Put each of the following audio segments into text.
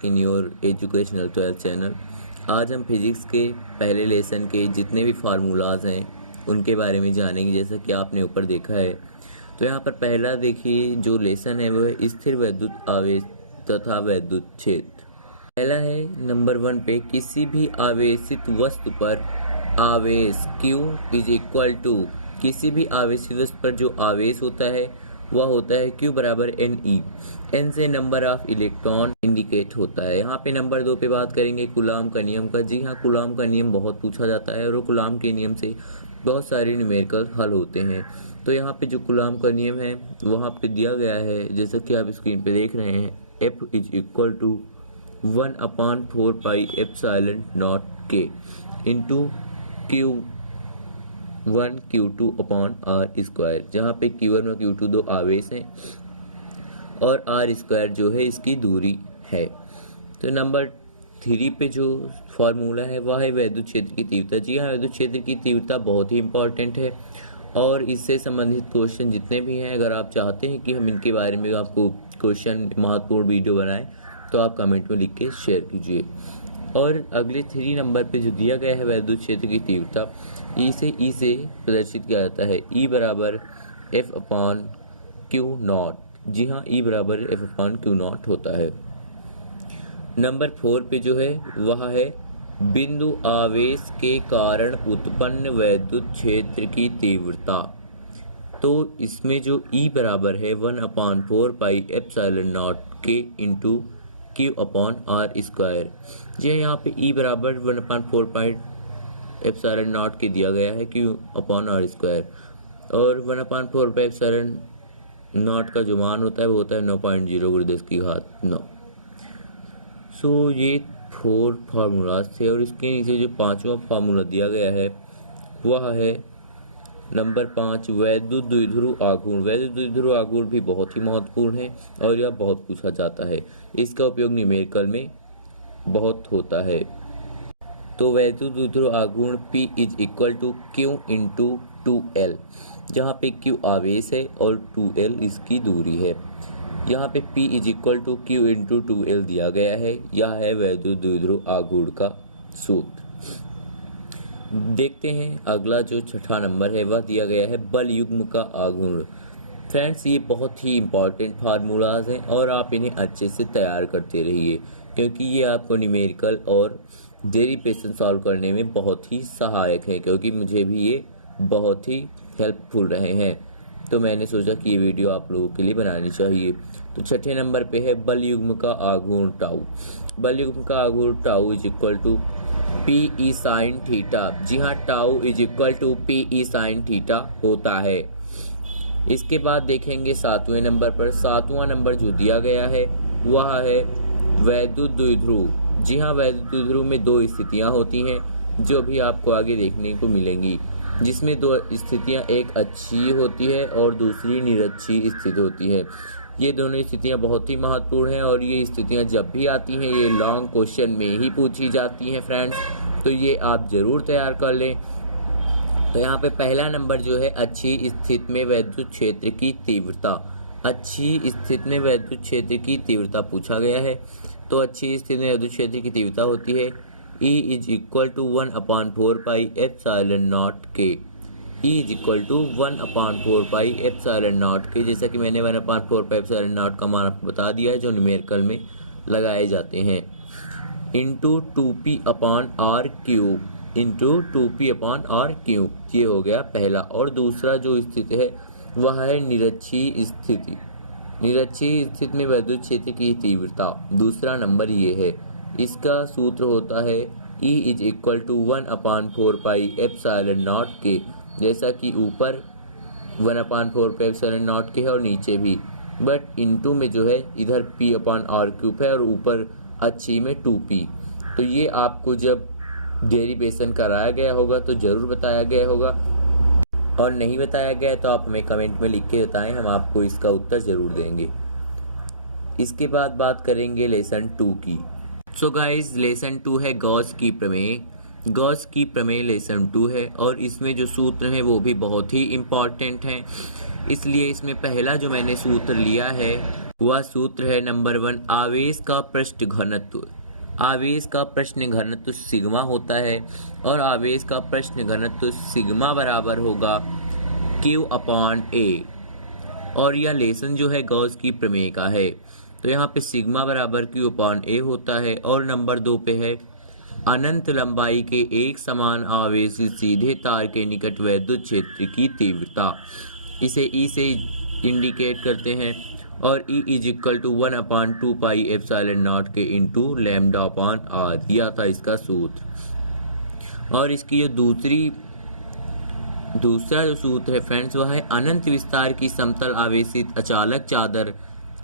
Back in your educational 12th channel. आज हम physics के पहले लेसन के जितने भी फार्मूलाज हैं उनके बारे में जानेंगे। जैसा कि आपने ऊपर देखा है, तो यहाँ पर पहला देखिए जो लेसन है वो है स्थिर वैद्युत आवेश तथा वैद्युत क्षेत्र। पहला है नंबर 1 पे, किसी भी आवेशित वस्तु पर आवेश Q इज इक्वल टू, किसी भी आवेशित वस्तु पर जो आवेश होता है वह होता है Q बराबर NE। N से नंबर ऑफ इलेक्ट्रॉन इंडिकेट होता है। यहाँ पे नंबर 2 पे बात करेंगे कूलाम का नियम का। जी हाँ, कूलाम का नियम बहुत पूछा जाता है और कूलाम के नियम से बहुत सारे न्यूमेरिकल हल होते हैं। तो यहाँ पे जो कूलाम का नियम है वहाँ पे दिया गया है, जैसा कि आप स्क्रीन पे देख रहे हैं, F is equal to 1/4 pi epsilon not K into Q1 Q2 upon R square, जहाँ पे Q1 और Q2 दो आवेश हैं और R स्क्वायर जो है इसकी दूरी है। तो नंबर 3 पे जो फॉर्मूला है वह है वैद्युत क्षेत्र की तीव्रता। जी हाँ, वैद्युत क्षेत्र की तीव्रता बहुत ही इंपॉर्टेंट है और इससे संबंधित क्वेश्चन जितने भी हैं, अगर आप चाहते हैं कि हम इनके बारे में आपको क्वेश्चन महत्वपूर्ण वीडियो बनाएं तो आप कमेंट में लिख के शेयर कीजिए। और अगले 3 नंबर पे जो दिया गया है वैद्युत क्षेत्र की तीव्रता, ई से प्रदर्शित किया जाता है। ई बराबर F अपॉन Q नॉट। जी हाँ, ई बराबर F अपॉन Q नॉट होता है। नंबर 4 पे जो है वह है बिंदु आवेश के कारण उत्पन्न वैद्युत क्षेत्र की तीव्रता। तो इसमें जो E बराबर है 1/4 pi epsilon not K into Q upon R square. जी यहाँ पे E बराबर 1/4 पाई एप्सिलॉन नॉट के दिया गया है Q अपॉन R स्क्वायर, और 1/4 पाई एप्सिलॉन नॉट का जो मान होता है वो होता है 9.0 × 10⁻⁹। सो ये 4 फार्मूलाज थे और इसके नीचे जो 5वां फार्मूला दिया गया है वह है नंबर 5 वैद्युत द्विध्रुव आघूर्ण। वैद्युत द्विध्रुव आघूर्ण भी बहुत ही महत्वपूर्ण है और यह बहुत पूछा जाता है। इसका उपयोग न्यूमेरिकल में बहुत होता है। तो वैद्युत द्विध्रुव आघूर्ण P is equal to Q into 2L, जहाँ पे Q आवेश है और 2L इसकी दूरी है। यहाँ पे P is equal to Q into 2L दिया गया है। यह है वैद्युत द्विध्रुव आघूर्ण का सूत्र। देखते हैं अगला जो 6ठा नंबर है वह दिया गया है बल युग्म का आघूर्ण। फ्रेंड्स, ये बहुत ही इंपॉर्टेंट फार्मूलाज हैं और आप इन्हें अच्छे से तैयार करते रहिए, क्योंकि ये आपको न्यूमेरिकल और डेरिवेशन सॉल्व करने में बहुत ही सहायक है, क्योंकि मुझे भी ये बहुत ही हेल्पफुल रहे हैं। तो मैंने सोचा कि ये वीडियो आप लोगों के लिए बनानी चाहिए। तो 6ठे नंबर पे है बल युग्म का आघूर्ण टाउ। बल युग्म का आघूर्ण tau is equal to PE sine theta. जी हाँ, tau is equal to PE sine theta होता है। इसके बाद देखेंगे 7वें नंबर पर। 7वां नंबर जो दिया गया है वह है वैद्युत द्विध्रुव। जी हाँ, वैद्युत द्विध्रुव में 2 स्थितियां होती हैं जो भी आपको आगे देखने को मिलेंगी, जिसमें 2 स्थितियां, एक अच्छी होती है और दूसरी निरक्षी स्थिति होती है। ये दोनों स्थितियां बहुत ही महत्वपूर्ण हैं और ये स्थितियां जब भी आती हैं ये लॉन्ग क्वेश्चन में ही पूछी जाती हैं फ्रेंड्स, तो ये आप जरूर तैयार कर लें। तो यहाँ पे पहला नंबर जो है अच्छी स्थिति में वैद्युत क्षेत्र की तीव्रता। अच्छी स्थिति में वैद्युत क्षेत्र की तीव्रता पूछा गया है। तो अच्छी स्थिति में वैद्युत क्षेत्र की तीव्रता होती है E is equal to 1/4 pi epsilon not K। E is equal to 1/4 pi epsilon not K, जैसा कि मैंने 1/4 पाई एप्सिलॉन नॉट का मान आपको बता दिया है जो न्यूमेरिकल में लगाए जाते हैं, into 2P upon R cube, into 2P upon R cube. ये हो गया पहला। और दूसरा जो स्थिति है वह है निरक्षी स्थिति। निरक्षी स्थिति में वैद्युत क्षेत्र की तीव्रता, दूसरा नंबर ये है। इसका सूत्र होता है E is equal to 1/4 pi epsilon not K, जैसा कि ऊपर 1/4 पाई एप्सिलॉन नॉट K है और नीचे भी, बट इनटू में जो है इधर P अपॉन R क्यूब है और ऊपर अच्छी में 2P। तो ये आपको जब डेरिवेशन कराया गया होगा तो जरूर बताया गया होगा, और नहीं बताया गया तो आप हमें कमेंट में लिख के बताएं, हम आपको इसका उत्तर जरूर देंगे। इसके बाद बात करेंगे लेसन 2 की। सो गाइस, लेसन 2 है गॉस की प्रमेय। गॉस की प्रमेय लेसन 2 है और इसमें जो सूत्र हैं वो भी बहुत ही इम्पॉर्टेंट हैं। इसलिए इसमें पहला जो मैंने सूत्र लिया है वह सूत्र है नंबर 1, आवेश का पृष्ठ घनत्व। आवेश का पृष्ठ घनत्व सिग्मा होता है और आवेश का पृष्ठ घनत्व सिग्मा बराबर होगा Q/A। और यह लेसन जो है गॉस की प्रमेय का है। तो यहाँ पे सिग्मा बराबर Q/A होता है। और नंबर 2 पे है अनंत लंबाई के एक समान आवेशित सीधे तार के निकट वैद्युत क्षेत्र की तीव्रता, इसे E से इंडिकेट करते हैं। और E = 1/2 पाई एप्सिलॉन नॉट के इंटू λ/r दिया था इसका सूत्र। और इसकी जो दूसरा जो सूत्र है फ्रेंड्स वह है अनंत विस्तार की समतल आवेशित अचालक चादर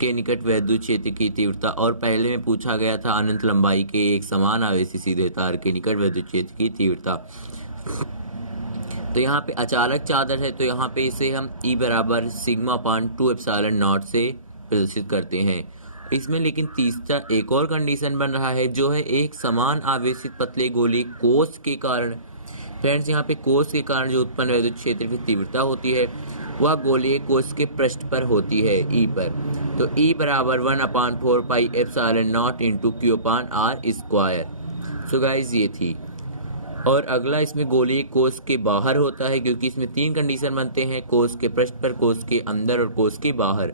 के निकट वैद्युत क्षेत्र की तीव्रता। और पहले में पूछा गया था अनंत लंबाई के एक समान आवेशित सीधे तार के निकट वैद्युत क्षेत्र की तीव्रता। तो यहाँ पे अचालक चादर है तो यहाँ पे इसे हम E बराबर σ/2 एप्सिलॉन नॉट से प्रदर्शित करते हैं। इसमें लेकिन तीसरा एक और कंडीशन बन रहा है जो है एक समान आवेशित पतले गोलीय कोष के कारण। फ्रेंड्स यहाँ पे कोष के कारण जो उत्पन्न वैद्युत क्षेत्र की तीव्रता होती है वह गोलीय कोष के पृष्ठ पर होती है E पर। तो E बराबर 1/4 pi epsilon not into Q/R square. So guys ये थी। और अगला इसमें गोलीय कोष के बाहर होता है क्योंकि इसमें 3 कंडीशन बनते हैं, कोष के पृष्ठ पर, कोष के अंदर और कोष के बाहर।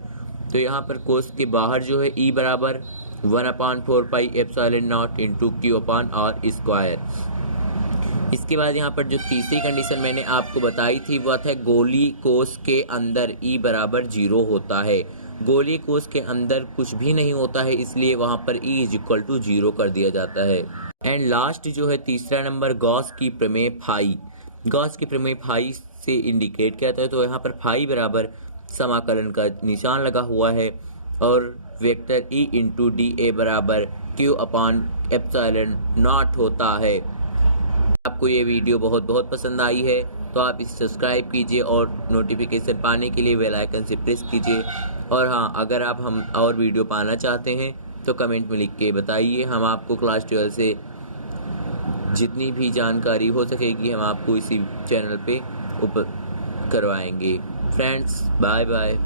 तो यहाँ पर कोष के बाहर जो है E बराबर 1/4 pi epsilon not into Q/R square. इसके बाद यहाँ पर जो तीसरी कंडीशन मैंने आपको बताई थी वह था गोलीय कोष के अंदर E बराबर 0 होता है। गोलीय कोष के अंदर कुछ भी नहीं होता है इसलिए वहाँ पर E = 0 कर दिया जाता है। एंड लास्ट जो है तीसरा नंबर गॉस की प्रमेय फाई। गॉस की प्रमेय फाई से इंडिकेट किया जाता है। तो यहाँ पर फाई बराबर समाकलन का निशान लगा हुआ है और वेक्टर E × dA बराबर Q/ε नॉट होता है। आपको ये वीडियो बहुत पसंद आई है तो आप इसे सब्सक्राइब कीजिए और नोटिफिकेशन पाने के लिए बेल आइकन से प्रेस कीजिए। और हाँ, अगर आप हम और वीडियो पाना चाहते हैं तो कमेंट में लिख के बताइए। हम आपको क्लास 12 से जितनी भी जानकारी हो सकेगी हम आपको इसी चैनल पे करवाएंगे। Friends bye bye.